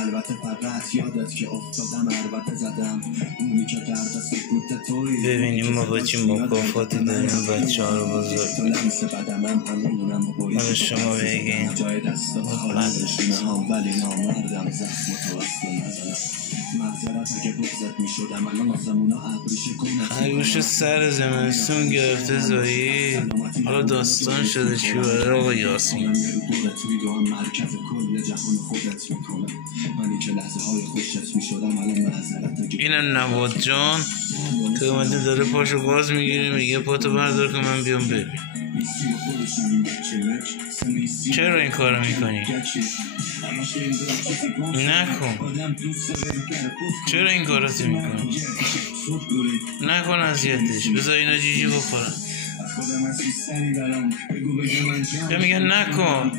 البته فقط یادت که افتادم البته زدم اونی که قرد سکوت توی ببینیم ما با چی مکافاتی داریم بچه ها رو بزرگ حالا شما بگین جای دست و حالشونه هم ولی نامردم زخم تو اصلا نزدم مغزرت اگه بغزت می شدم الان آزمون ها ابریشه کنم خرگوش سر زمستون گرفته زایی حالا داستان شده چی برای آقا یاسین مرکز کل جهان خودت میکنم منی که لحظه های خوشت میشدم الان معذرت اگه اینم نواد جان که اومده داره پاشو باز میگیره میگه پاتو بردار که من بیام ببین چرا این کارو میکنی؟ نکن چرا این کاراتو میکنی؟ نکن اذیتش بذار اینا جیجی بخورن یا میگن نکن